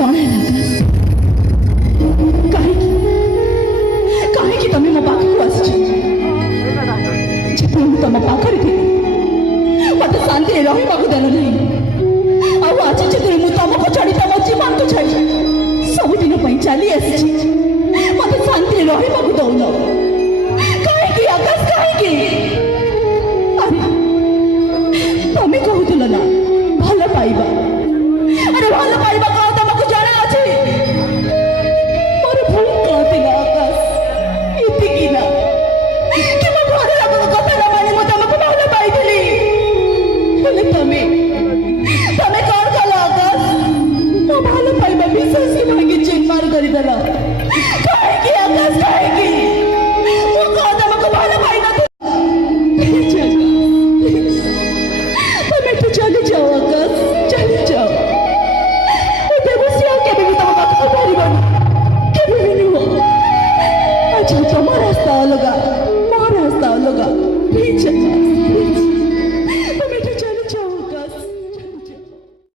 कौन है कहीं तुम मो पाख को आस तुम पाखे थी मत शांति रहा देल नहीं आज जो तुमको छाड़ी तुम जीवन को छाड़ी सबुदिन चली आसी मत शांति रहा दौन कहीं आकाश कहीं तुम कहूल ना भल पाइबा अरे भल पाइबा कह तुमको जाना अच्छे मोर भूल कहती आकाश इतकी ना कि मो घर लोक कथा न मानी मु तुमको भल पाइली बोले तुम कौन कल आकाश मो भल पाइबा विश्वास की भांगी चेन मार करदेल कहीं आकाश कहीं मो कह तुमको भल पाई न चली जाओ आकाश चली जाओ देवसी के भी तुम पाख पार के नुह अच्छा तुम रास्ता अलग मो रास्ता अलग